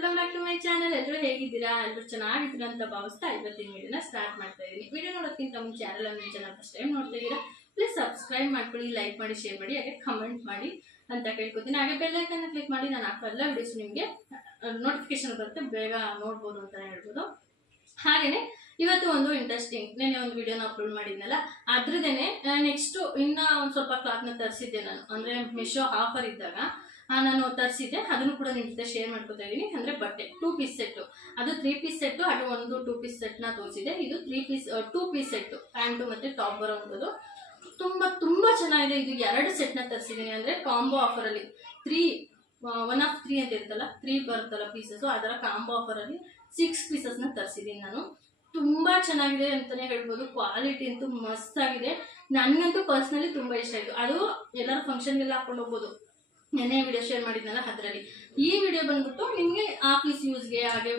Welcome back to my channel ಎಲ್ಲರೂ ಹೇಗಿದ್ದೀರಾ? ಎಲ್ಲರೂ ಚೆನ್ನಾಗಿದ್ದೀರಾ ಅಂತ ಭಾವಿಸ್ತಾ ಇವತ್ತಿನ ವಿಡಿಯೋನ ಸ್ಟಾರ್ಟ್ ಮಾಡ್ತಾ ಇದ್ದೀನಿ ವಿಡಿಯೋ ನೋಡೋಕ್ಕಿಂತ ನಿಮ್ಮ ಚಾನಲ್ ಫಸ್ಟ್ ಟೈಮ್ ನೋಡ್ತಾ ಇದ್ದೀರಾ ಪ್ಲೀಸ್ ಸಬ್ಸ್ಕ್ರೈಬ್ ಮಾಡ್ಕೊಳ್ಳಿ ಲೈಕ್ ಮಾಡಿ ಶೇರ್ ಮಾಡಿ, ಹಾಗೆ ಕಮೆಂಟ್ ಮಾಡಿ ಅಂತ ಕೇಳ್ಕೊತೀನಿ. ಹಾಗೆ ಬೆಲ್ಲೈಕನ್ನ ಕ್ಲಿಕ್ ಮಾಡಿ ನಾನು ಹಾಕೋ ಎಲ್ಲ ವಿಡಿಯೋಸ್ ನಿಮಗೆ ನೋಟಿಫಿಕೇಶನ್ ಬರುತ್ತೆ. ಬೇಗ ನೋಡ್ಬೋದು ಅಂತ ಹೇಳ್ಬೋದು. ಹಾಗೆಯೇ ಇವತ್ತು ಒಂದು ಇಂಟ್ರೆಸ್ಟಿಂಗ್ ನೆನೆ ಒಂದು ವಿಡಿಯೋನ ಅಪ್ಲೋಡ್ ಮಾಡಿದ್ನಲ್ಲ ಅದ್ರದ್ದೇನೆ ನೆಕ್ಸ್ಟ್ ಇನ್ನೂ ಒಂದು ಸ್ವಲ್ಪ ಕ್ಲಾತ್ನ ತರಿಸಿದ್ದೆ ನಾನು. ಅಂದರೆ ಮಿಶೋ ಆಫರ್ ಇದ್ದಾಗ ನಾನು ತರಿಸಿದ್ದೆ, ಅದನ್ನು ಕೂಡ ನಿಮ್ಮ ಜೊತೆ ಶೇರ್ ಮಾಡ್ಕೊತಾ ಇದ್ದೀನಿ. ಅಂದರೆ ಬಟ್ಟೆ ಟೂ ಪೀಸ್ ಸೆಟ್ಟು ಅದು ತ್ರೀ ಪೀಸ್ ಸೆಟ್ಟು ಅದು ಒಂದು ಟೂ ಪೀಸ್ ಸೆಟ್ನ ತೋರಿಸಿದೆ. ಇದು three piece two piece set pant ಮತ್ತು ಟಾಪ್ ಬರೋವಂಥದ್ದು. ತುಂಬ ತುಂಬ ಚೆನ್ನಾಗಿದೆ. ಇದು ಎರಡು ಸೆಟ್ನ ತರಿಸಿದ್ದೀನಿ. ಅಂದರೆ ಕಾಂಬೋ ಆಫರಲ್ಲಿ ತ್ರೀ ಒನ್ ಆಫ್ ತ್ರೀ ಅಂತ ಇರುತ್ತಲ್ಲ ತ್ರೀ ಬರುತ್ತಲ್ಲ ಪೀಸಸ್ಸು ಅದರ ಕಾಂಬೋ ಆಫರಲ್ಲಿ ಸಿಕ್ಸ್ ಪೀಸಸ್ನ ತರಿಸಿದ್ದೀನಿ ನಾನು. ತುಂಬ ಚೆನ್ನಾಗಿದೆ ಅಂತಲೇ ಹೇಳ್ಬೋದು. ಕ್ವಾಲಿಟಿ ಅಂತೂ ಮಸ್ತ್ ಆಗಿದೆ ನನಗಂತೂ ಪರ್ಸ್ನಲಿ ತುಂಬ ಇಷ್ಟ ಆಯಿತು. ಅದು ಎಲ್ಲರೂ ಫಂಕ್ಷನ್ಗೆಲ್ಲ ಹಾಕೊಂಡು ಹೋಗ್ಬೋದು. ನೆನ್ನೆ ವಿಡಿಯೋ ಶೇರ್ ಮಾಡಿದ್ನಲ್ಲ ಅದರಲ್ಲಿ. ಈ ವಿಡಿಯೋ ಬಂದ್ಬಿಟ್ಟು ನಿಮಗೆ ಆಫೀಸ್ ಯೂಸ್ಗೆ ಹಾಗೆ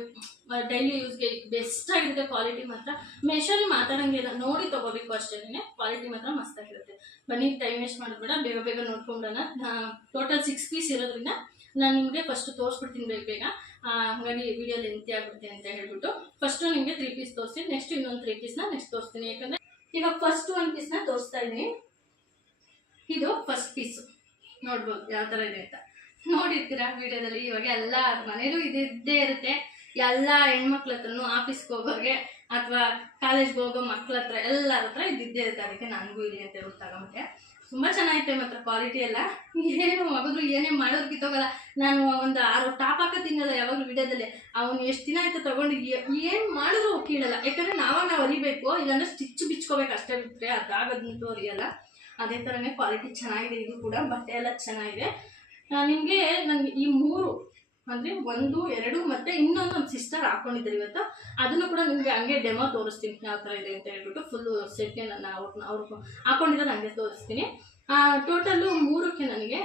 ಡೈಲಿ ಯೂಸ್ಗೆ ಬೆಸ್ಟ್ ಆಗಿರುತ್ತೆ ಕ್ವಾಲಿಟಿ ಮಾತ್ರ. ಮೆಷಲ್ಲಿ ಮಾತಾಡಂಗಿಲ್ಲ ನೋಡಿ ತಗೋಬೇಕು ಅಷ್ಟೇ ಕ್ವಾಲಿಟಿ ಮಾತ್ರ ಮಸ್ತಾಗಿರುತ್ತೆ ಬನ್ನಿ ಟೈಮ್ ವೇಸ್ಟ್ ಮಾಡಿಬಿಡ. ಬೇಗ ಬೇಗ ನೋಡ್ಕೊಂಡೋಣ. ಟೋಟಲ್ ಸಿಕ್ಸ್ ಪೀಸ್ ಇರೋದ್ರಿಂದ ನಾನು ನಿಮಗೆ ಫಸ್ಟ್ ತೋರಿಸ್ಬಿಡ್ತೀನಿ ಬೇಗ ಬೇಗ. ಹಾಗಾಗಿ ವಿಡಿಯೋ ಲೆಂತಿ ಆಗುತ್ತೆ ಅಂತ ಹೇಳ್ಬಿಟ್ಟು. ಫಸ್ಟು ನಿಮಗೆ ತ್ರೀ ಪೀಸ್ ತೋರಿಸ್ತೀನಿ. ನೆಕ್ಸ್ಟ್ ಇನ್ನೊಂದು ತ್ರೀ ಪೀಸ್ನ ನೆಕ್ಸ್ಟ್ ತೋರಿಸ್ತೀನಿ. ಯಾಕಂದರೆ ಈಗ ಫಸ್ಟ್ ಒಂದು ಪೀಸ್ನ ತೋರಿಸ್ತಾ ಇದ್ದೀನಿ. ಇದು ಫಸ್ಟ್ ಪೀಸು ನೋಡ್ಬೋದು, ಯಾವ ಥರ ಇದೆ ಅಂತ. ನೋಡಿರ್ತೀರಾ ವಿಡಿಯೋದಲ್ಲಿ? ಇವಾಗ ಎಲ್ಲ ಮನೇಲೂ ಇದ್ದೇ ಇರುತ್ತೆ. ಎಲ್ಲ ಹೆಣ್ಮಕ್ಳ ಹತ್ರನೂ ಆಫೀಸ್ಗೆ ಹೋಗೋರಿಗೆ ಅಥವಾ ಕಾಲೇಜ್ಗೆ ಹೋಗೋ ಮಕ್ಳ ಹತ್ರ, ಎಲ್ಲರ ಹತ್ರ ಇದ್ದಿದ್ದೇ ಇರುತ್ತೆ. ಅದಕ್ಕೆ ನನಗೂ ಇದೆ ಅಂತ ತಗೊಂಬಿಟ್ಟೆ ತುಂಬ ಚೆನ್ನಾಗಿತ್ತು ಮಾತ್ರ ಕ್ವಾಲಿಟಿ ಎಲ್ಲ. ಏನು ಮಗದ್ರು ಏನೇ ಮಾಡೋದು ಕಿತ್ತೋಗಲ್ಲ ನಾನು ಒಂದು ಆರು ಟಾಪ್ ತಿನ್ನಲ್ಲ ಯಾವಾಗಲೂ ವಿಡಿಯೋದಲ್ಲಿ. ಅವನು ಎಷ್ಟು ದಿನ ಆಯ್ತು ತೊಗೊಂಡು ಏನು ಮಾಡಿದ್ರು ಕೀಳಲ್ಲ. ಯಾಕಂದರೆ ನಾವಾಗ ನಾವು ಅರಿಬೇಕು. ಇಲ್ಲಾಂದ್ರೆ ಸ್ಟಿಚ್ ಬಿಚ್ಕೋಬೇಕು ಅಷ್ಟೇ ಬಿಟ್ಟರೆ ಅದಾಗದಂತೂ ಅರಿಯಲ್ಲ. ಅದೇ ಥರನೇ ಕ್ವಾಲಿಟಿ ಚೆನ್ನಾಗಿದೆ, ಇದು ಕೂಡ, ಬಟ್ಟೆ ಎಲ್ಲ ಚೆನ್ನಾಗಿದೆ. ನಿಮಗೆ ನನಗೆ ಈ ಮೂರು, ಅಂದರೆ ಒಂದು, ಎರಡು ಮತ್ತು ಇನ್ನೊಂದು ಒಂದು ಸಿಸ್ಟರ್ ಹಾಕೊಂಡಿದ್ದಾರೆ ಇವತ್ತು. ಅದನ್ನು ಕೂಡ ನಿಮಗೆ ಹಂಗೆ ಡೆಮೋ ತೋರಿಸ್ತೀನಿ, ಯಾವ ಥರ ಇದೆ ಅಂತ ಹೇಳ್ಬಿಟ್ಟು ಫುಲ್ಲು ಸೆಟ್ಗೆ ನಾನು ಅವ್ರನ್ನ ಅವ್ರು ಹಾಕೊಂಡಿರೋದು ಹಂಗೆ ತೋರಿಸ್ತೀನಿ. ಟೋಟಲ್ಲು ಮೂರಕ್ಕೆ ನನಗೆ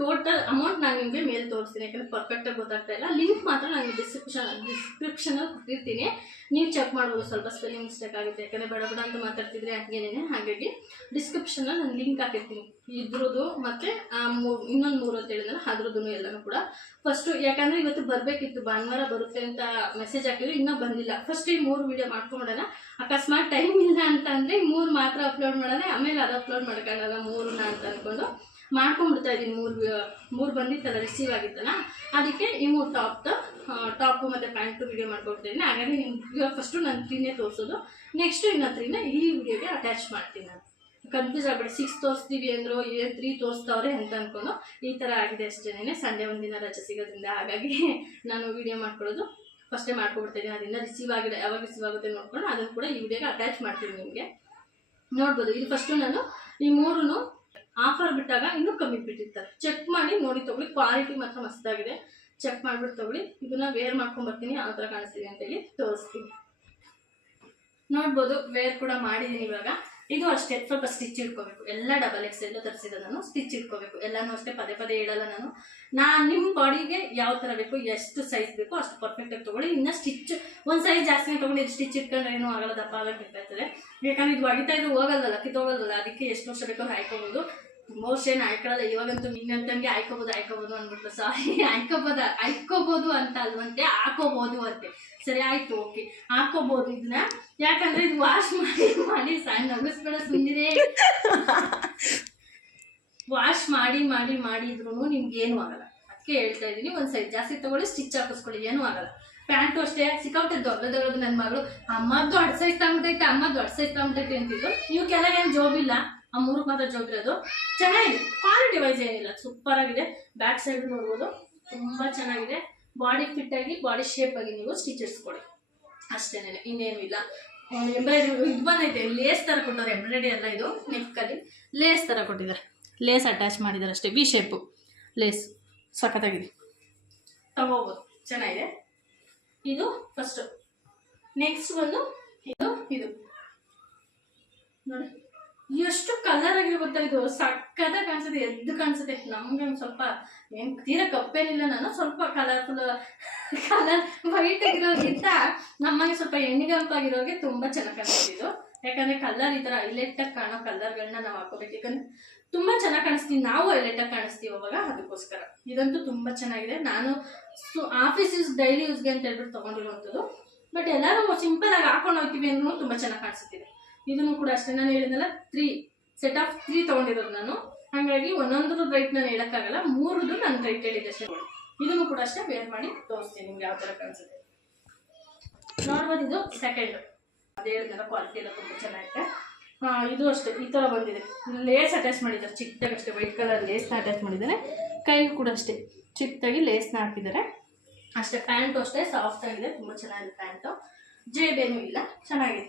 ಟೋಟಲ್ ಅಮೌಂಟ್ ನಾನು ನಿಮಗೆ ಮೇಲೆ ತೋರಿಸ್ತೀನಿ, ಯಾಕಂದರೆ ಪರ್ಫೆಕ್ಟಾಗಿ ಗೊತ್ತಾಗ್ತಾ ಇಲ್ಲ. ಲಿಂಕ್ ಮಾತ್ರ ನಾನು ಡಿಸ್ಕ್ರಿಪ್ಷನ್ ಡಿಸ್ಕ್ರಿಪ್ಷನಲ್ಲಿ ಕೊಟ್ಟಿರ್ತೀನಿ. ನೀವು ಚೆಕ್ ಮಾಡ್ಬೋದು, ಸ್ವಲ್ಪ ಸ್ಪೆಲ್ಲಿಂಗ್ ಮಿಸ್ಟೇಕ್ ಆಗುತ್ತೆ. ಯಾಕಂದರೆ ಬೇಡ ಬೇಡ ಅಂತ ಮಾತಾಡ್ತಿದ್ರೆ ಏನೇನೆ ಹಾಗಾಗಿ ಡಿಸ್ಕ್ರಿಪ್ಷನಲ್ಲಿ ನಾನು ಲಿಂಕ್ ಹಾಕಿರ್ತೀನಿ. ಇದ್ರದ್ದು ಮತ್ತು ಇನ್ನೊಂದು ಮೂರು ಅಂತ ಹೇಳಿದ್ರೆ ಅದ್ರದ್ದು ಎಲ್ಲನೂ ಕೂಡ. ಫಸ್ಟು ಯಾಕಂದರೆ ಇವತ್ತು ಬರಬೇಕಿತ್ತು, ಭಾನುವಾರ ಬರುತ್ತೆ ಅಂತ ಮೆಸೇಜ್ ಹಾಕಿದ್ರು, ಇನ್ನೂ ಬಂದಿಲ್ಲ. ಫಸ್ಟ್ ಈ ಮೂರು ವೀಡಿಯೋ ಮಾಡ್ಕೊಂಡೋಣ ಅಕಸ್ಮಾತ್ ಟೈಮ್ ಇಲ್ಲ ಅಂತ ಅಂದರೆ ಮೂರು ಮಾತ್ರ ಅಪ್ಲೋಡ್ ಮಾಡೋಣ ಆಮೇಲೆ ಅದು ಅಪ್ಲೋಡ್ ಮಾಡೋಕ್ಕಾಗಲ್ಲ ಮೂರನ್ನ ಅಂತ ಅಂದ್ಕೊಂಡು ಮಾಡ್ಕೊಂಡ್ಬಿಡ್ತಾ ಇದ್ದೀನಿ ಮೂರು ಮೂರು ಬಂದಿತ್ತಲ್ಲ ರಿಸೀವ್ ಆಗಿತ್ತಲ್ಲ? ಅದಕ್ಕೆ ಈ ಮೂರು ಟಾಪ್ ಟಾಪು ಮತ್ತು ಪ್ಯಾಂಟು ವಿಡಿಯೋ ಮಾಡ್ಕೊಡ್ತಾ ಇದ್ದೀನಿ ಹಾಗಾಗಿ ನಿಮ್ಗೆ ಫಸ್ಟು ನನ್ನ ತ್ರೀನೇ ತೋರಿಸೋದು. ನೆಕ್ಸ್ಟು ಇನ್ನೂ ತ್ರೀನ ಈ ವಿಡಿಯೋಗೆ ಅಟ್ಯಾಚ್ ಮಾಡ್ತೀನಿ ನಾನು. ಕನ್ಫ್ಯೂಸ್ ಆಗ್ಬಿಡಿ. ಸಿಕ್ಸ್ ತೋರಿಸ್ತೀವಿ ಅಂದರು ಏನು ತ್ರೀ ತೋರಿಸ್ತಾವ್ರೆ ಅಂತ ಅಂದ್ಕೊಂಡು ಈ ಥರ ಆಗಿದೆ ಅಷ್ಟೇನೆ ಸಂಡೆ ಒಂದಿನ ರಜೆ ಸಿಗೋದ್ರಿಂದ ಹಾಗಾಗಿ ನಾನು ವಿಡಿಯೋ ಮಾಡ್ಕೊಳ್ಳೋದು ಫಸ್ಟೇ ಮಾಡ್ಕೊಬಿಡ್ತಾ ಇದ್ದೀನಿ ಅದರಿಂದ ರಿಸೀವ್ ಆಗಿದೆ. ಯಾವಾಗ ರಿಸೀವ್ ಆಗುತ್ತೆ ನೋಡ್ಕೊಂಡು ಅದನ್ನು ಕೂಡ ಈ ವಿಡಿಯೋಗೆ ಅಟ್ಯಾಚ್ ಮಾಡ್ತೀನಿ ನಿಮಗೆ. ನೋಡ್ಬೋದು. ಇದು ಫಸ್ಟು ನಾನು ಈ ಮೂರೂ ಆಫರ್ ಬಿಟ್ಟಾಗ ಇನ್ನೂ ಕಮ್ಮಿ ಬಿಟ್ಟಿರ್ತಾರೆ ಚೆಕ್ ಮಾಡಿ ನೋಡಿ ತಗೊಳ್ಳಿ. ಕ್ವಾಲಿಟಿ ಮಾತ್ರ ಮಸ್ತಾಗಿದೆ. ಚೆಕ್ ಮಾಡ್ಬಿಟ್ಟು ತಗೊಳ್ಳಿ. ಇದನ್ನ ವೇರ್ ಮಾಡ್ಕೊಂಡ್ ಬರ್ತೀನಿ. ಯಾವ ಥರ ಅಂತ ಅಂತೇಳಿ ತೋರಿಸ್ತೀನಿ. ನೋಡ್ಬೋದು ವೇರ್ ಕೂಡ ಮಾಡಿದ್ದೀನಿ ಇವಾಗ. ಇದು ಅಷ್ಟೇ, ಸ್ವಲ್ಪ ಸ್ಟಿಚ್ ಇಟ್ಕೋಬೇಕು. ಎಲ್ಲ ಡಬಲ್ ಎಕ್ಸ್ ಎಲ್ಲೂ ತರಿಸಿದ ನಾನು ಸ್ಟಿಚ್ ಇಟ್ಕೋಬೇಕು. ಎಲ್ಲನೂ ಅಷ್ಟೇ, ಪದೇ ಪದೇ ಹೇಳಲ್ಲ ನಾನು. ನಾ ನಿಮ್ಮ ಬಾಡಿಗೆ ಯಾವ ಥರ ಬೇಕು, ಎಷ್ಟು ಸೈಜ್ ಬೇಕು ಅಷ್ಟು ಪರ್ಫೆಕ್ಟಾಗಿ ತೊಗೊಳ್ಳಿ. ಇನ್ನು ಸ್ಟಿಚ್ ಒಂದು ಸೈಜ್ ಜಾಸ್ತಿ ತೊಗೊಂಡು ಇದು ಸ್ಟಿಚ್ ಇಟ್ಕೊಂಡ್ರೆ ಏನು ಆಗಲ್ಲ, ದಪ್ಪ ಆಗಕ್ಕೆ ಇರ್ತದೆ. ಯಾಕಂದ್ರೆ ಇದು ಒಗಿತಾ ಇದು ಹೋಗಲ್ದಲ್ಲ ಕಿತ್ತೋಗಲ್ದಲ್ಲ ಅದಕ್ಕೆ ಎಷ್ಟು ವರ್ಷ ಬೇಕಾದ್ರೂ ಹಾಯ್ಕೋಬೋದು ಏನು ಆಯ್ಕೊಳ್ಳಲ್ಲ ಇವಾಗಂತೂ ನಿನ್ನಂತಂಗೆ ಆಯ್ಕೋಬೋದು ಆಯ್ಕೋಬೋದು ಅಂದ್ಬಿಟ್ಟು ಸಾರಿ ಆಯ್ಕೋಬೋದ ಆಯ್ಕೋಬೋದು ಅಂತ ಅಲ್ವಂತೆ, ಹಾಕೋಬೋದು ಅಂತೆ. ಸರಿ, ಆಯ್ತು ಓಕೆ ಹಾಕೋಬೋದು ಇದನ್ನ. ಯಾಕಂದ್ರೆ ಇದು ವಾಶ್ ಮಾಡಿ ಮಾಡಿ, ಸಣ್ಣ ನಗಸ್ಬೇಡ ಸುಂದಿರೇ ವಾಶ್ ಮಾಡಿ ಮಾಡಿ ಮಾಡಿದ್ರು ನಿಮ್ಗೆ ಏನು ಆಗಲ್ಲ. ಅದಕ್ಕೆ ಹೇಳ್ತಾ ಇದ್ದೀನಿ, ಒಂದು ಸೈಡ್ ಜಾಸ್ತಿ ತಗೊಳ್ಳಿ ಸ್ಟಿಚ್ ಹಾಕಿಸ್ಕೊಳ್ಳಿ, ಏನೂ ಆಗಲ್ಲ. ಪ್ಯಾಂಟು ಅಷ್ಟೇ ಸಿಕ್ಕಾಪಟ್ಟೆ ದೊಡ್ಡ ದೊಡ್ಡದು ನನ್ನ ಮಗಳು. ಅಮ್ಮ ದೊಡ್ಡ ಸೈಜ್ ಅಮ್ಮದ್ದು ಅಮ್ಮ ದೊಡ್ಡ ಅಂತಿದ್ರು. ನೀವು ಕೆಳಗೇನು ಜಾಬ್ ಇಲ್ಲ? ಆ ಮೂರು ಮಾತ್ರ ಜೋಗ್ರಿ ಅದು ಚೆನ್ನಾಗಿದೆ. ಕ್ವಾಲಿಟಿ ವೈಸ್ ಏನಿಲ್ಲ ಸೂಪರ್ ಆಗಿದೆ. ಬ್ಯಾಕ್ ಸೈಡ್ ನೋಡ್ಬೋದು, ತುಂಬ ಚೆನ್ನಾಗಿದೆ. ಬಾಡಿ ಫಿಟ್ ಆಗಿ ಬಾಡಿ ಶೇಪ್ ಆಗಿ ನೀವು ಸ್ಟಿಚಸ್ ಕೊಡಿ. ಅಷ್ಟೇನೆ ಇನ್ನೇನು ಇಲ್ಲ ಎಂಬ್ರಾಯ್ಡ್ರಿ ಇದು ಬಂದೈತೆ ಲೇಸ್ ಥರ ಕೊಟ್ಟವ್ರೆ ಎಂಬ್ರಾಯ್ಡ್ರಿ ಅಲ್ಲ ಇದು ನೆಕ್ಕಲ್ಲಿ ಲೇಸ್ ಥರ ಕೊಟ್ಟಿದ್ದಾರೆ. ಲೇಸ್ ಅಟ್ಯಾಚ್ ಮಾಡಿದ್ದಾರೆ ಅಷ್ಟೇ ವಿ ಶೇಪು ಲೇಸ್ ಸಖತ್ತಾಗಿದೆ. ತಗೋಬೋದು, ಚೆನ್ನಾಗಿದೆ. ಇದು ಫಸ್ಟು ನೆಕ್ಸ್ಟ್ ಬಂದು ಇದು ಇದು. ಎಷ್ಟು ಕಲರ್ ಆಗಿ ಗೊತ್ತಾ ಇದು ಸಕ್ಕತ್ತ ಕಾಣಿಸುತ್ತೆ, ಎದ್ದು ಕಾಣಿಸುತ್ತೆ. ನಮ್ಗೆ ಒಂದು ಸ್ವಲ್ಪ ಏನು ತೀರಾ ಕಪ್ಪೇನಿಲ್ಲ ನಾನು, ಸ್ವಲ್ಪ ಕಲರ್ಫುಲ್ ಕಲರ್ ವೈಟ್ ಆಗಿರೋದ್ರಿಂದ ನಮಗೆ ಸ್ವಲ್ಪ ಎಣ್ಣೆಗಂಪಾಗಿರೋಗೆ ತುಂಬಾ ಚೆನ್ನಾಗಿ ಕಾಣಿಸುತ್ತೆ ಇದು. ಯಾಕಂದ್ರೆ ಕಲರ್ ಈ ತರ ಹೈಲೈಟ್ ಆಗಿ ಕಾಣೋ ಕಲರ್ಗಳನ್ನ ನಾವು ಹಾಕೋಬೇಕು ಯಾಕಂದ್ರೆ ತುಂಬಾ ಚೆನ್ನಾಗಿ ಕಾಣಿಸ್ತೀವಿ, ನಾವು ಹೈಲೈಟ್ ಆಗಿ ಕಾಣಿಸ್ತೀವಿ ಅವಾಗ ಅದಕ್ಕೋಸ್ಕರ. ಇದಂತೂ ತುಂಬಾ ಚೆನ್ನಾಗಿದೆ. ನಾನು ಆಫೀಸ್ ಯೂಸ್ ಡೈಲಿ ಯೂಸ್ಗೆ ಅಂತ ಹೇಳ್ಬಿಟ್ಟು ತಗೊಂಡಿರುವಂಥದ್ದು. ಬಟ್ ಎಲ್ಲರೂ ಸಿಂಪಲ್ ಆಗಿ ಹಾಕೊಂಡು ಹೋಗ್ತೀವಿ ಅಂದ್ರೂ ತುಂಬಾ ಚೆನ್ನಾಗಿ ಕಾಣಿಸುತ್ತಿದೆ. ಇದನ್ನು ಕೂಡ ಅಷ್ಟೇ ನಾನು ಹೇಳಿದ್ನಲ್ಲ ತ್ರೀ ಸೆಟ್ ಆಫ್ ತ್ರೀ ತಗೊಂಡಿರೋದು ನಾನು. ಹಾಗಾಗಿ ಒಂದೊಂದು ರೈಟ್ ನಾನು ಹೇಳಕ್ಕಾಗಲ್ಲ, ಮೂರದು ನಾನು ರೈಟ್ ಹೇಳಿದ್ದೆ ಅಷ್ಟೇ. ಇದನ್ನು ಕೂಡ ಅಷ್ಟೇ ವೇರ್ ಮಾಡಿ ತೋರಿಸ್ತೀನಿ ನಿಮ್ಗೆ ಯಾವ ಥರ ಕಾಣಿಸುತ್ತೆ. ನೋಡ್ಬೋದು ಇದು ಸೆಕೆಂಡ್ ಅದೇ ಹೇಳಿದ್ನಲ್ಲ ಕ್ವಾಲಿಟಿ ಎಲ್ಲ ತುಂಬ ಚೆನ್ನಾಗಿದೆ ಹಾಂ, ಇದು ಅಷ್ಟೇ, ಈ ಥರ ಬಂದಿದೆ. ಲೇಸ್ ಅಟ್ಯಾಚ್ ಮಾಡಿದ್ದಾರೆ, ಚಿಕ್ಕದಾಗಿ ಅಷ್ಟೇ ವೈಟ್ ಕಲರ್ ಲೇಸ್ನ ಅಟ್ಯಾಚ್ ಮಾಡಿದ್ದಾರೆ. ಕೈಗೂ ಕೂಡ ಅಷ್ಟೇ, ಚಿಕ್ಕದಾಗಿ ಲೇಸ್ನ ಹಾಕಿದ್ದಾರೆ. ಅಷ್ಟೇ, ಪ್ಯಾಂಟು ಅಷ್ಟೇ ಸಾಫ್ಟ್ ಆಗಿದೆ, ತುಂಬ ಚೆನ್ನಾಗಿದೆ ಪ್ಯಾಂಟು. ಜೇಬೇನೂ ಇಲ್ಲ, ಚೆನ್ನಾಗಿದೆ.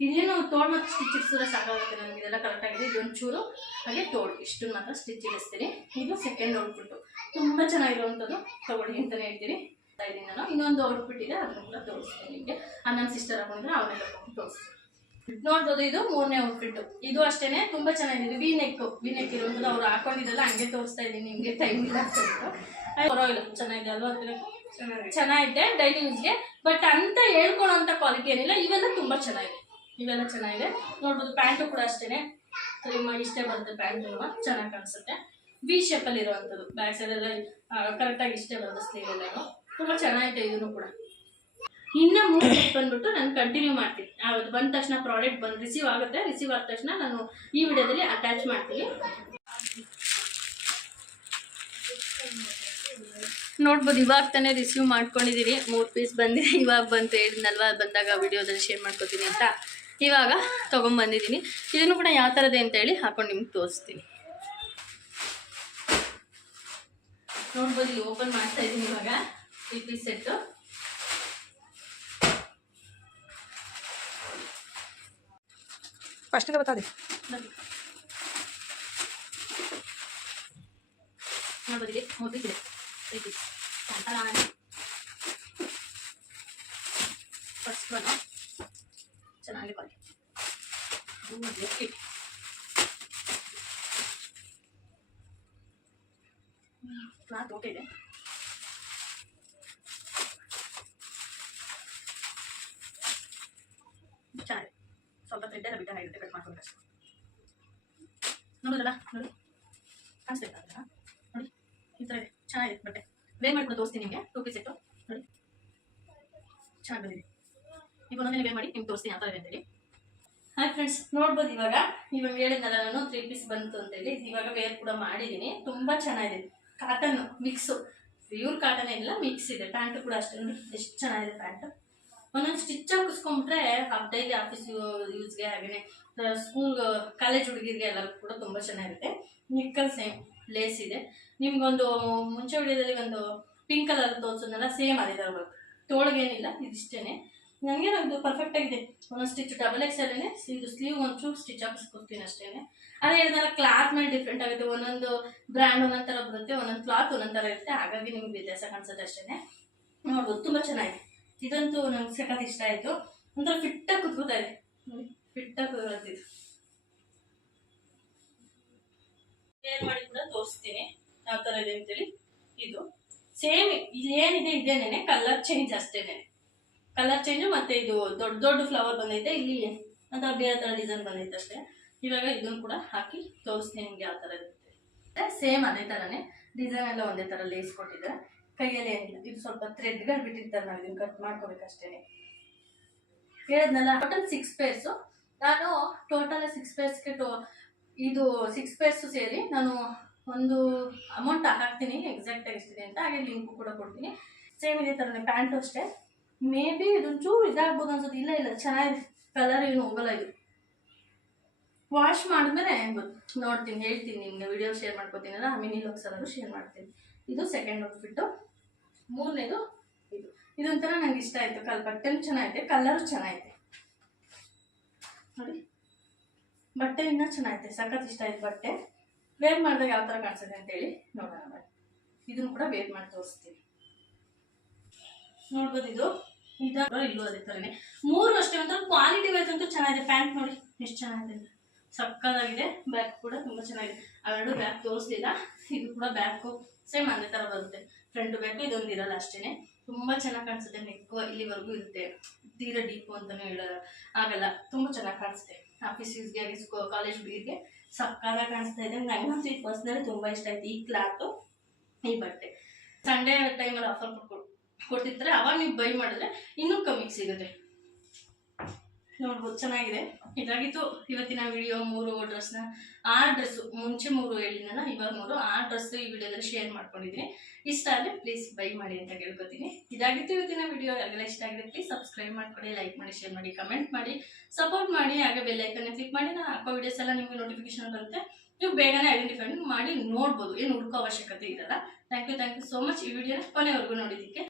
ಇದೇನು ತೋಳು ಮತ್ತು ಇಡಿಸಿದ್ರೆ ಸಾಕಾಗುತ್ತೆ ನನಗೆ ಇದೆಲ್ಲ ಕರೆಕ್ಟ್ ಆಗಿದೆ. ಇದೊಂಚೂರು ಹಾಗೆ ತೋಳು. ಇಷ್ಟು ಮಾತ್ರ ಸ್ಟಿಚ್ ಇಡಿಸ್ತೀನಿ. ಇದು ಸೆಕೆಂಡ್ ಔಟ್ಪುಟ್ಟು ತುಂಬ ಚೆನ್ನಾಗಿರುವಂಥದ್ದು. ತಗೊಳ್ಳಿ ಅಂತಲೇ ಹೇಳ್ತೀನಿ. ಇದೀನಿ ಇದ್ದೀನಿ ನಾನು. ಇನ್ನೊಂದು ಔಟ್ಪುಟ್ ಇದೆ. ಅದನ್ನ ಕೂಡ ತೋರಿಸ್ತೀನಿ ನಿಮಗೆ. ನನ್ನ ಸಿಸ್ಟರ್ ಹಾಕೊಂಡ್ರೆ ಅವನ್ನೆಲ್ಲ ತೋರಿಸ್ತೀನಿ. ನೋಡ್ಬೋದು ಇದು ಮೂರನೇ ಔಟ್ಫಿಟ್ ಇದು ಅಷ್ಟೇನೆ. ತುಂಬಾ ಚೆನ್ನಾಗಿದೆ. ವಿ ನೆಕ್ ವಿ ನೆಕ್ ಇರುವಂಥದ್ದು ಅವ್ರು ಹಾಕೊಂಡಿದ್ದಲ್ಲ ಹಂಗೆ ತೋರಿಸ್ತಾ ಇದ್ದೀನಿ ನಿಮಗೆ. ಟೈಮ್ ಇಲ್ಲ ಅಂತ ಪರವಾಗಿಲ್ಲ. ಚೆನ್ನಾಗಿದೆ ಅಲ್ವಾ ಚೆನ್ನಾಗಿದೆ. ಡೈಲಿ ಯೂಸ್ಗೆ ಬಟ್ ಅಂತ ಹೇಳ್ಕೊಳೋಂಥ ಕ್ವಾಲಿಟಿ ಏನಿಲ್ಲ. ಇವೆಲ್ಲ ತುಂಬಾ ಚೆನ್ನಾಗಿದೆ. ಇವೆಲ್ಲ ಚೆನ್ನಾಗಿದೆ. ನೋಡ್ಬೋದು ಪ್ಯಾಂಟು ಕೂಡ ಅಷ್ಟೇ ನಿಮ್ಮ ಇಷ್ಟೇ ಬರುತ್ತೆ ಪ್ಯಾಂಟ್ ಚೆನ್ನಾಗಿ ಕಾಣಿಸುತ್ತೆ. ವಿ ಶೇಪಲ್ಲಿ ಇರುವಂಥದ್ದು. ಬ್ಯಾಕ್ ಸೈಡ್ ಎಲ್ಲ ಕರೆಕ್ಟಾಗಿ ಇಷ್ಟೇ ಬರುತ್ತೆ ಸ್ಲೀವ್ ತುಂಬಾ ಚೆನ್ನಾಗಿದೆ ಇದನ್ನು ಕೂಡ. ಇನ್ನ ಮೂರು ಸೆಟ್ ಬಂದ್ಬಿಟ್ಟು ನಾನು ಕಂಟಿನ್ಯೂ ಮಾಡ್ತೀನಿ. ಅದು ಬಂದ ತಕ್ಷಣ ಪ್ರಾಡಕ್ಟ್ ಬಂದು ರಿಸೀವ್ ಆಗುತ್ತೆ. ರಿಸೀವ್ ಆದ ತಕ್ಷಣ ನಾನು ಈ ವಿಡಿಯೋದಲ್ಲಿ ಅಟ್ಯಾಚ್ ಮಾಡ್ತೀನಿ. ನೋಡ್ಬೋದು ಇವಾಗ ತಾನೇ ರಿಸೀವ್ ಮಾಡ್ಕೊಂಡಿದ್ದೀನಿ ಮೂರು ಪೀಸ್ ಬಂದಿದೆ. ಇವಾಗ ಬಂತು. ಹೇಳಿದ್ನಲ್ವ? ಬಂದಾಗ ವಿಡಿಯೋದಲ್ಲಿ ಶೇರ್ ಮಾಡ್ಕೊತೀನಿ ಅಂತ. ಇವಾಗ ತೊಗೊಂಬಂದಿದ್ದೀನಿ ಇದನ್ನು ಕೂಡ ಯಾವ ಥರದೇ ಅಂತ ಹೇಳಿ ಹಾಕೊಂಡು ನಿಮ್ಗೆ ತೋರಿಸ್ತೀನಿ. ನೋಡ್ಬೋದು ಇಲ್ಲಿ ಓಪನ್ ಮಾಡ್ತಾ ಇದ್ದೀನಿ ಇವಾಗ ಈ ಪಿ ಸೆಟ್ಟು ಫಸ್ಟ್ ಬತಾ ದೇ ನೋಡ್ಬೋದು ಇಲ್ಲಿ ಮೂರು ಪೀಸ್ ಇದೆ ತ್ರೀ ಪೀಸ್ ಫಸ್ಟ್ ಒನ್ ಚೆನ್ನಾಗಿ ಕ್ವಾಲಿಟಿ ಇದೆ ಚೆನ್ನಾಗಿದೆ ಸ್ವಲ್ಪ ಥ್ರೆಡ್ ಎಲ್ಲ ಬಿಟ್ಟಾಗಿರುತ್ತೆ ಕಟ್ ಮಾಡ್ಕೊಂಡು ಅಷ್ಟೇ ನೋಡೋದಲ್ಲ, ನೋಡಿ. ಕಾಣಿಸ್ತಾ ಇಲ್ಲ ನೋಡಿ, ಈ ಥರ ಚೆನ್ನಾಗಿದೆ ಬಟ್ಟೆ. ವೇರ್ ಮಾಡ್ಕೊಂಡು ತೋರಿಸ್ತೀನಿ ನಿಮಗೆ ಟೂ ಪೀಸ್ ಇಟ್ಟು ನೋಡಿ. ಚೆನ್ನಾಗಿ ಬಂದಿದೆ. ಈಗ ಒಂದೊಂದೇ ವೇರ್ ಮಾಡಿ ನಿಮ್ಗೆ ತೋರಿಸ್ತೀನಿ ಯಾವ ಥರ ಅಂತೇಳಿ. ಹಾಯ್ ಫ್ರೆಂಡ್ಸ್ ನೋಡ್ಬೋದು ಇವಾಗ. ಇವಾಗ ಹೇಳಿದ್ನಲ್ಲ ನಾನು ತ್ರೀ ಪೀಸ್ ಬಂತು ಅಂತೇಳಿ. ಇವಾಗ ವೇರ್ ಕೂಡ ಮಾಡಿದ್ದೀನಿ. ತುಂಬ ಚೆನ್ನಾಗಿದೆ. ಕಾಟನ್ ಮಿಕ್ಸು ಪ್ಯೂರ್ ಕಾಟನ್ ಏನಿಲ್ಲ ಮಿಕ್ಸ್ ಇದೆ. ಪ್ಯಾಂಟು ಕೂಡ ಅಷ್ಟೇ. ನೋಡಿ, ಎಷ್ಟು ಚೆನ್ನಾಗಿದೆ ಪ್ಯಾಂಟು ಒಂದೊಂದು ಸ್ಟಿಚ್ ಹಾಕಿಸ್ಕೊಂಡ್ಬಿಟ್ರೆ ಡೈಲಿ ಆಫೀಸ್ ಯೂಸ್ಗೆ ಹಾಗೆಯೇ ಸ್ಕೂಲ್ ಕಾಲೇಜ್ ಹುಡುಗಿರಿಗೆ ಎಲ್ಲರಿಗೂ ಕೂಡ ತುಂಬ ಚೆನ್ನಾಗಿರುತ್ತೆ. ನಿಕ್ಕಲ್ ಸೇಮ್ ಲೇಸ್ ಇದೆ. ನಿಮ್ಗೊಂದು ಮುಂಚೆ ವಿಡಿಯೋದಲ್ಲಿ ಒಂದು ಪಿಂಕ್ ಕಲರ್ ತೋರಿಸೋದನ್ನೆಲ್ಲ ಸೇಮ್ ಆಗಿದೆ ಅವ್ರು ತೋಳಗೇನಿಲ್ಲ ಇದಿಷ್ಟೇ ನನಗೆ ನಮ್ಮದು ಪರ್ಫೆಕ್ಟ್ ಆಗಿದೆ. ಒಂದೊಂದು ಸ್ಟಿಚ್ ಡಬಲ್ ಎಕ್ಸ್ ಅಲ್ಲೇ ಇದು ಸ್ಲೀವ್ ಒಂಚೂರು ಸ್ಟಿಚ್ ಹಾಕಿಸ್ಕೊಡ್ತೀನಿ ಅಷ್ಟೇ ಅದೇ ಹೇಳ್ತಾರೆ ಕ್ಲಾತ್ ಮೇಲೆ ಡಿಫ್ರೆಂಟ್ ಆಗುತ್ತೆ ಒಂದೊಂದು ಬ್ರ್ಯಾಂಡ್ ಒಂದೊಂದು ಬರುತ್ತೆ, ಒಂದೊಂದು ಕ್ಲಾತ್ ಒಂದೊಂದು ಥರ ಇರುತ್ತೆ. ಹಾಗಾಗಿ ನಿಮ್ಗೆ ವ್ಯತ್ಯಾಸ ಕಾಣಿಸುತ್ತೆ ಅಷ್ಟೇ ನೋಡ್ಬೋದು, ತುಂಬ ಚೆನ್ನಾಗಿದೆ. ಇದಂತೂ ನಂಗೆ ಸಖತ್ ಇಷ್ಟ ಆಯಿತು. ಒಂಥರ ಫಿಟ್ಟಾಗಿ ಕುತ್ಕೋತಾ ಇದೆ. ಫಿಟ್ಟಾಗಿ ಇದು. ವೇರ್ ಮಾಡಿ ಕೂಡ ತೋರಿಸ್ತೀನಿ. ಯಾವ ಥರ ಇದೆ ಅಂತೇಳಿ. ಇದು. ಸೇಮ್ ಇಲ್ಲೇನಿದೆ, ಇದೇನೇನೆ. ಕಲರ್ ಚೇಂಜ್ ಅಷ್ಟೇನೆ. ಕಲರ್ ಚೇಂಜು ಮತ್ತೆ ಇದು ದೊಡ್ಡ ದೊಡ್ಡ ಫ್ಲವರ್ ಬಂದೈತೆ, ಇಲ್ಲಿ ಅಂತ ಬೇರೆ ಥರ ಡಿಸೈನ್ ಬಂದೈತೆ ಅಷ್ಟೇ. ಇವಾಗ ಇದನ್ನು ಕೂಡ ಹಾಕಿ ತೋರಿಸ್ತೀನಿ ನಿಮಗೆ ಯಾವ ಥರ ಇರುತ್ತೆ. ಸೇಮ್ ಅದೇ ಥರನೇ ಡಿಸೈನ್ ಎಲ್ಲ ಒಂದೇ ಥರ ಲೇಸ್ ಕೊಟ್ಟಿದ್ದಾರೆ ಕೈಯಲ್ಲಿ ಏನಿಲ್ಲ ಇದು ಸ್ವಲ್ಪ ಥ್ರೆಡ್ಗಳು ಬಿಟ್ಟಿರ್ತಾರೆ, ನಾವು ಇದನ್ನು ಕಟ್ ಮಾಡ್ಕೋಬೇಕಷ್ಟೇ ಹೇಳಿದ್ನಲ್ಲ ಟೋಟಲ್ ಸಿಕ್ಸ್ ಪೇರ್ಸು ನಾನು ಟೋಟಲ್ ಸಿಕ್ಸ್ ಪೇರ್ಸ್ಗೆ ಟೋ ಇದು ಸಿಕ್ಸ್ ಪೇರ್ಸು ಸೇರಿ ನಾನು ಒಂದು ಅಮೌಂಟ್ ಹಾಕ್ತೀನಿ ಎಕ್ಸಾಕ್ಟ್ ಎಷ್ಟಿದೆ ಅಂತ, ಹಾಗೆ ಲಿಂಕು ಕೂಡ ಕೊಡ್ತೀನಿ. ಸೇಮ್ ಇದೇ ಥರನೇ ಪ್ಯಾಂಟು ಅಷ್ಟೇ. ಮೇ ಬಿ ಇದೊಂಚೂರು ಇದಾಗ್ಬೋದು ಅನ್ಸುತ್ತೆ. ಇಲ್ಲ ಇಲ್ಲ ಚೆನ್ನಾಗಿದೆ ಕಲರ್ ಏನು ಹೋಗಲ್ಲ ಇದು. ವಾಶ್ ಮಾಡಿದ್ಮೇಲೆ ನೋಡ್ತೀನಿ, ಹೇಳ್ತೀನಿ ನಿಮಗೆ ವಿಡಿಯೋ ಶೇರ್ ಮಾಡ್ಕೊತೀನಲ್ಲ ಮಿನಿ ಲುಕ್ಸಲ್ಲೂ ಶೇರ್ ಮಾಡ್ತೀನಿ. ಇದು ಸೆಕೆಂಡ್ ಔಟ್ಫಿಟ್ಟು ಮೂರನೇದು ಇದು. ಇದೊಂಥರ ನಂಗೆ ಇಷ್ಟ ಆಯಿತು, ಕಲ್ ಬಟ್ಟೆನೂ ಚೆನ್ನಾಗಿದೆ ಕಲರು ಚೆನ್ನಾಗಿದೆ ನೋಡಿ. ಬಟ್ಟೆ ಇನ್ನೂ ಚೆನ್ನಾಗಿದೆ ಸಖತ್ ಇಷ್ಟ ಆಯ್ತು ಬಟ್ಟೆ. ವೇರ್ ಮಾಡಿದಾಗ ಯಾವ ಥರ ಕಾಣಿಸುತ್ತೆ ಅಂತೇಳಿ ನೋಡೋಣ ಬನ್ನಿ. ಇದನ್ನು ಕೂಡ ವೇರ್ ಮಾಡಿ ತೋರಿಸ್ತೀನಿ. ನೋಡ್ಬೋದು ಇದು? ಇಲ್ಲೂ ಅದೇ ಥರನೇ ಮೂರು ಅಷ್ಟೇ, ಒಂಥರ ಕ್ವಾಲಿಟಿ ವೈಸ್ ಅಂತೂ ಚೆನ್ನಾಗಿದೆ. ಪ್ಯಾಂಟ್ ನೋಡಿ, ಎಷ್ಟು ಚೆನ್ನಾಗಿದೆ ಅಂತ. ಸಕ್ಕತ್ತಾಗಿದೆ ಬ್ಯಾಕ್ ಕೂಡ ತುಂಬ ಚೆನ್ನಾಗಿದೆ. ಅವೆರಡು ಬ್ಯಾಕ್ ತೋರಿಸ್ಲಿಲ್ಲ. ಇದು ಕೂಡ ಬ್ಯಾಕು ಸೇಮ್ ಅದೇ ಥರ ಬರುತ್ತೆ. ಫ್ರಂಟ್ ಬ್ಯಾಕ್ ಇದೊಂದು ಇರಲ್ಲ ಅಷ್ಟೇ ತುಂಬ ಚೆನ್ನಾಗಿ ಕಾಣಿಸುತ್ತೆ. ನೆಕ್ ಇಲ್ಲಿವರೆಗೂ ಇರುತ್ತೆ. ತೀರಾ ಡೀಪು ಅಂತಲೂ ಹೇಳ ಆಗಲ್ಲ ತುಂಬ ಚೆನ್ನಾಗಿ ಕಾಣಿಸುತ್ತೆ. ಆಫೀಸ್ ಯೂಸ್ಗೆ ಆಗಿ ಕಾಲೇಜ್ ಹುಡುಗಿಗೆ ಸಕ್ಕದಾಗ ಕಾಣಿಸ್ತಾ ಇದೆ. ನನಗಂತೂ ಇದು ಪರ್ಸ್ನಲಿ ತುಂಬ ಇಷ್ಟ ಆಯ್ತು. ಈ ಕ್ಲಾತು ಈ ಬಟ್ಟೆ. ಸಂಡೇ ಟೈಮಲ್ಲಿ ಆಫರ್ ಕೊಟ್ಟು ಕೊಡ್ತಿರ್ತಾರೆ. ಅವಾಗ ನೀವು ಬೈ ಮಾಡಿದ್ರೆ ಇನ್ನೂ ಕಮ್ಮಿಗೆ ಸಿಗುತ್ತೆ. ನೋಡ್ಬೋದು, ಚೆನ್ನಾಗಿದೆ. ಇದಾಗಿತ್ತು ಇವತ್ತಿನ ವಿಡಿಯೋ ಮೂರು ಡ್ರೆಸ್ನ ಆ ಡ್ರೆಸ್ಸು ಮುಂಚೆ ಮೂರು ಹೇಳಿದ್ನಲ್ಲ, ಇವಾಗ ಮೂರು. ಆ ಡ್ರೆಸ್ ಈ ವಿಡಿಯೋದಲ್ಲಿ ಶೇರ್ ಮಾಡ್ಕೊಂಡಿದ್ದೀನಿ. ಇಷ್ಟ ಆದರೆ ಪ್ಲೀಸ್ ಬೈ ಮಾಡಿ ಅಂತ ಕೇಳ್ಕೊತೀನಿ. ಇದಾಗಿತ್ತು ಇವತ್ತಿನ ವಿಡಿಯೋ ಯಾರಿಗೆಲ್ಲ ಇಷ್ಟ ಆಗಿದೆ ಪ್ಲೀಸ್ ಸಬ್ಸ್ಕ್ರೈಬ್ ಮಾಡ್ಕೊಡಿ ಲೈಕ್ ಮಾಡಿ ಶೇರ್ ಮಾಡಿ ಕಮೆಂಟ್ ಮಾಡಿ. ಸಪೋರ್ಟ್ ಮಾಡಿ, ಹಾಗೆ ಬೆಲ್ಲೈಕನ್ನ ಕ್ಲಿಕ್ ಮಾಡಿ. ನಾನು ಹಾಕೋ ವಿಡಿಯೋಸ್ ಎಲ್ಲ ನಿಮಗೆ ನೋಟಿಫಿಕೇಶನ್ ಬರುತ್ತೆ. ನೀವು ಬೇಗನೆ ಐಡೆಂಟಿಫೈ ಮಾಡಿ ನೋಡ್ಬೋದು. ಏನು ಹುಡುಕೋ ಅವಶ್ಯಕತೆ ಇರಲ್ಲ. Thank you thank you so much ಈ ವಿಡಿಯೋನ ಕೊನೆವರೆಗೂ ನೋಡಿದ್ದಕ್ಕೆ.